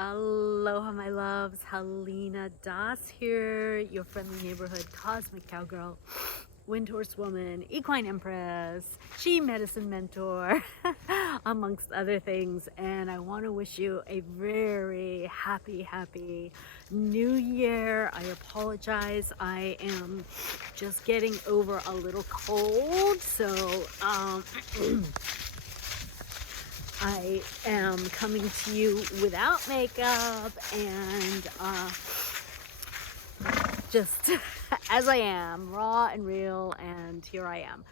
Aloha, my loves. Helena Das here, your friendly neighborhood cosmic cowgirl, wind horse woman, equine empress, she medicine mentor, amongst other things. And I want to wish you a very happy new year. I apologize. I am just getting over a little cold. So, I am coming to you without makeup and just as I am, raw and real, and here I am.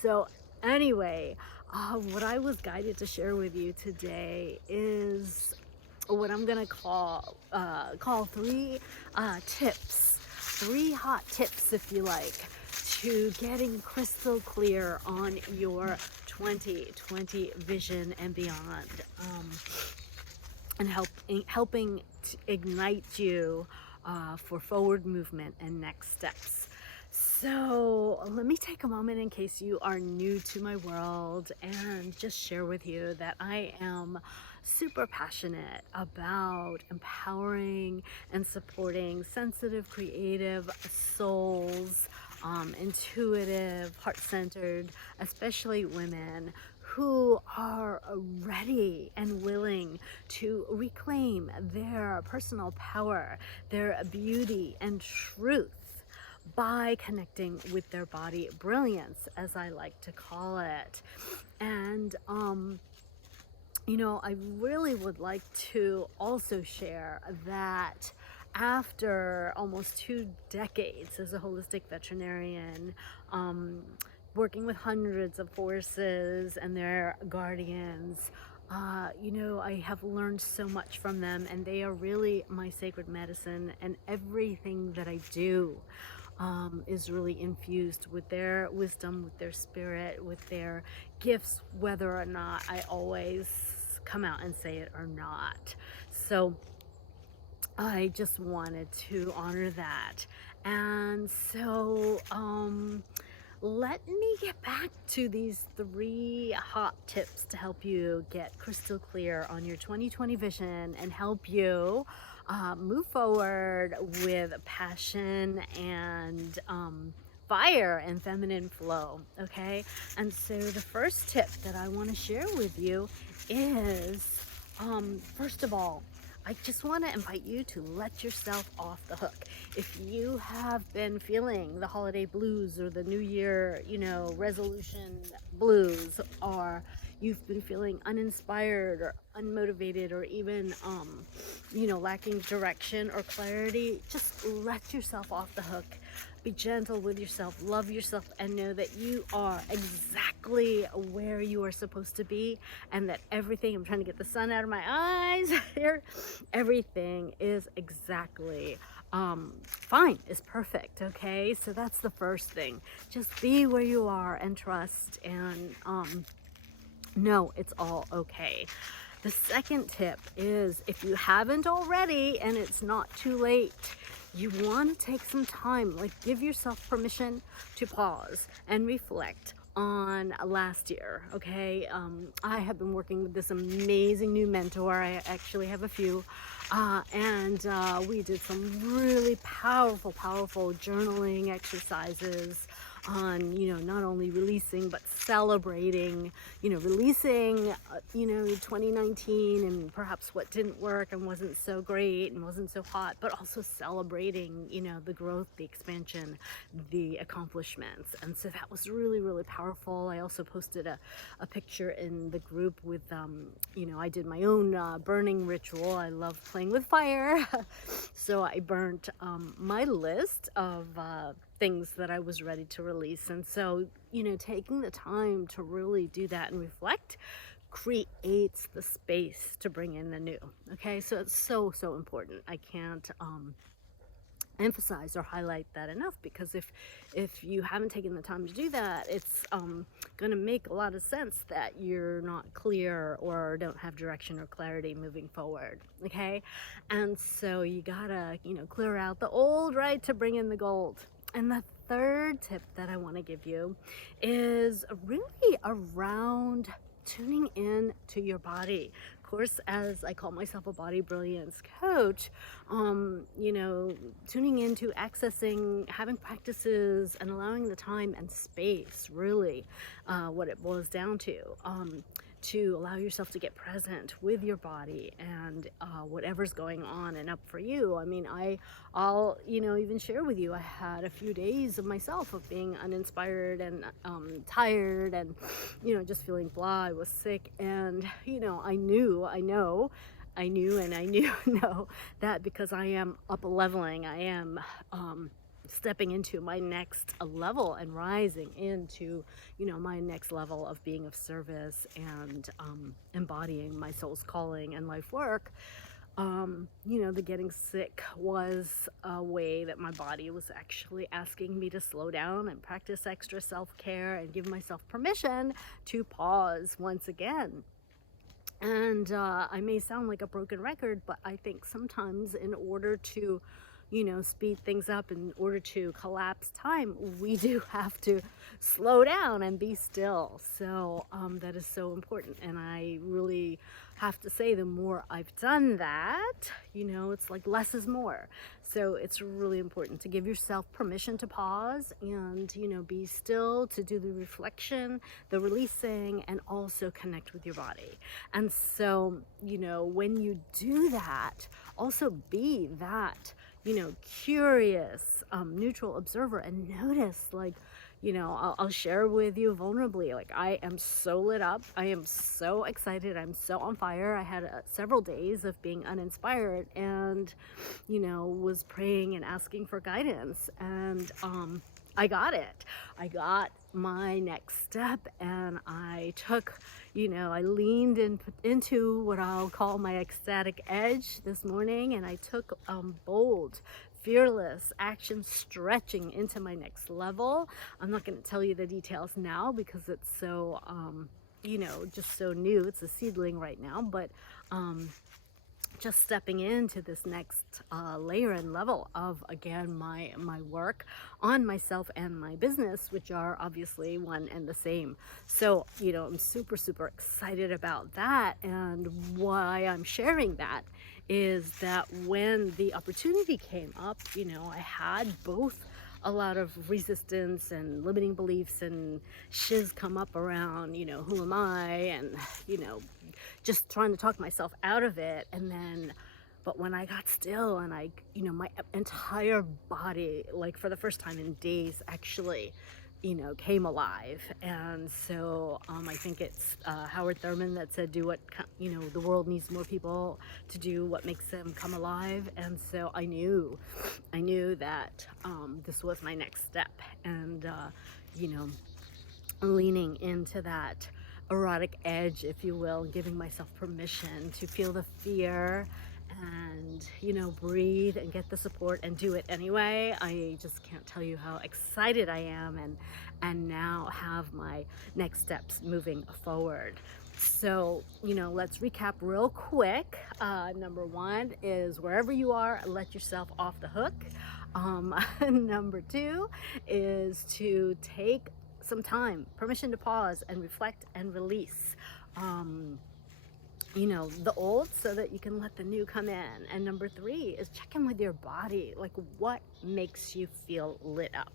So anyway, what I was guided to share with you today is what I'm gonna call three tips, three hot tips, if you like, to getting crystal clear on your 2020 vision and beyond, and helping to ignite you for forward movement and next steps. So let me take a moment in case you are new to my world and just share with you that I am super passionate about empowering and supporting sensitive, creative souls, intuitive, heart-centered, especially women who are ready and willing to reclaim their personal power, their beauty and truth by connecting with their body brilliance, as I like to call it. And I really would like to also share that after almost 2 decades as a holistic veterinarian, working with hundreds of horses and their guardians, I have learned so much from them, and they are really my sacred medicine, and everything that I do is really infused with their wisdom, with their spirit, with their gifts, whether or not I always come out and say it or not. So I just wanted to honor that. And so let me get back to these three hot tips to help you get crystal clear on your 2020 vision and help you move forward with passion and fire and feminine flow. Okay, and so the first tip that I want to share with you is, first of all, I just want to invite you to let yourself off the hook. If you have been feeling the holiday blues or the new year, resolution blues, or you've been feeling uninspired or unmotivated, or even, lacking direction or clarity, just let yourself off the hook. Be gentle with yourself, love yourself, and know that you are exactly where you are supposed to be, and that everything, I'm trying to get the sun out of my eyes here, everything is exactly fine, is perfect. Okay, so that's the first thing. Just be where you are and trust, and know it's all okay. The second tip is, if you haven't already and it's not too late, you want to take some time, like give yourself permission to pause and reflect on last year. Okay, I have been working with this amazing new mentor. I actually have a few, and we did some really powerful journaling exercises on, not only releasing but celebrating, releasing 2019 and perhaps what didn't work and wasn't so great and wasn't so hot, but also celebrating, the growth, the expansion, the accomplishments. And so that was really powerful. I also posted a picture in the group with, I did my own burning ritual. I love playing with fire. So I burnt my list of things that I was ready to release. And so, taking the time to really do that and reflect creates the space to bring in the new. Okay, so it's so important. I can't emphasize or highlight that enough, because if you haven't taken the time to do that, it's going to make a lot of sense that you're not clear or don't have direction or clarity moving forward. Okay, and so you gotta clear out the old, right, to bring in the gold. And the third tip that I want to give you is really around tuning in to your body, course, as I call myself a body brilliance coach, you know, tuning into accessing, having practices, and allowing the time and space, really, what it boils down to allow yourself to get present with your body and whatever's going on and up for you. I mean, I'll, you know, even share with you, I had a few days of myself of being uninspired and tired and, you know, just feeling blah. I was sick, and, you know, I knew and I knew know that because I am up leveling, I am stepping into my next level and rising into, you know, my next level of being of service and embodying my soul's calling and life work. You know, the getting sick was a way that my body was actually asking me to slow down and practice extra self-care and give myself permission to pause once again. And I may sound like a broken record, but I think sometimes in order to, you know, speed things up, in order to collapse time, we do have to slow down and be still. So that is so important. And I really have to say, the more I've done that, you know, it's like less is more. So it's really important to give yourself permission to pause and, you know, be still, to do the reflection, the releasing, and also connect with your body. And so, you know, when you do that, also be that, you know, curious, neutral observer, and notice, like, you know, I'll share with you vulnerably, like, I am so lit up. I am so excited. I'm so on fire. I had several days of being uninspired and, you know, was praying and asking for guidance. And I got it. I got my next step, and I took, you know, I leaned into what I'll call my ecstatic edge this morning, and I took bold, fearless action, stretching into my next level. I'm not going to tell you the details now because it's so, you know, just so new. It's a seedling right now, but just stepping into this next layer and level of, again, my work on myself and my business, which are obviously one and the same. So, you know, I'm super excited about that. And why I'm sharing that is that when the opportunity came up, you know, I had both a lot of resistance and limiting beliefs and shiz come up around, you know, who am I, and, you know, just trying to talk myself out of it. And then, but when I got still and I, you know, my entire body, like for the first time in days, actually, you know, came alive. And so I think it's Howard Thurman that said, do what, you know, the world needs more people to do what makes them come alive. And so I knew that this was my next step. And, you know, leaning into that erotic edge, if you will, giving myself permission to feel the fear and, you know, breathe and get the support and do it anyway. I just can't tell you how excited I am, and now have my next steps moving forward. So, you know, let's recap real quick. Number one is, wherever you are, let yourself off the hook. Number two is to take some time, permission to pause and reflect and release, you know, the old, so that you can let the new come in. And number three is check in with your body. Like, what makes you feel lit up?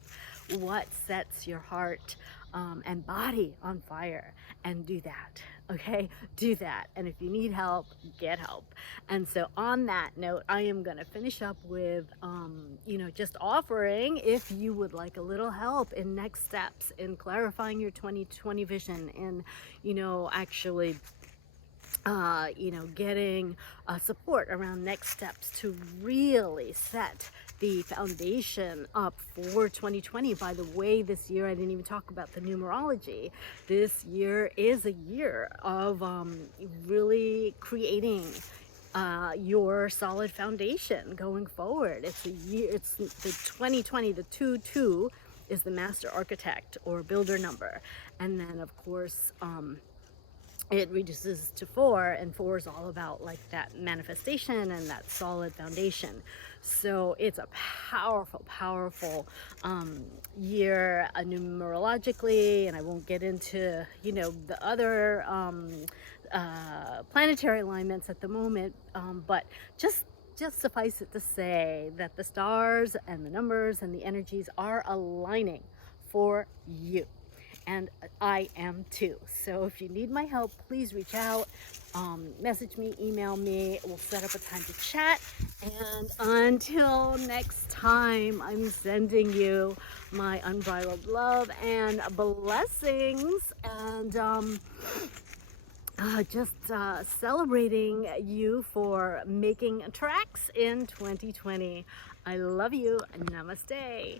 What sets your heart and body on fire? And do that. Okay, do that. And if you need help, get help. And so on that note, I am going to finish up with, you know, just offering, if you would like a little help in next steps, in clarifying your 2020 vision, in, you know, actually you know, getting support around next steps to really set the foundation up for 2020. By the way, this year, I didn't even talk about the numerology. This year is a year of really creating your solid foundation going forward. It's a year, it's the 2020, the 2-2 is the master architect or builder number. And then, of course, it reduces to 4, and 4 is all about like that manifestation and that solid foundation. So it's a powerful year numerologically, and I won't get into, you know, the other planetary alignments at the moment, but just suffice it to say that the stars and the numbers and the energies are aligning for you, and I am too. So if you need my help, please reach out, message me, email me. We'll set up a time to chat. And until next time, I'm sending you my unbridled love and blessings, and just celebrating you for making tracks in 2020. I love you. Namaste.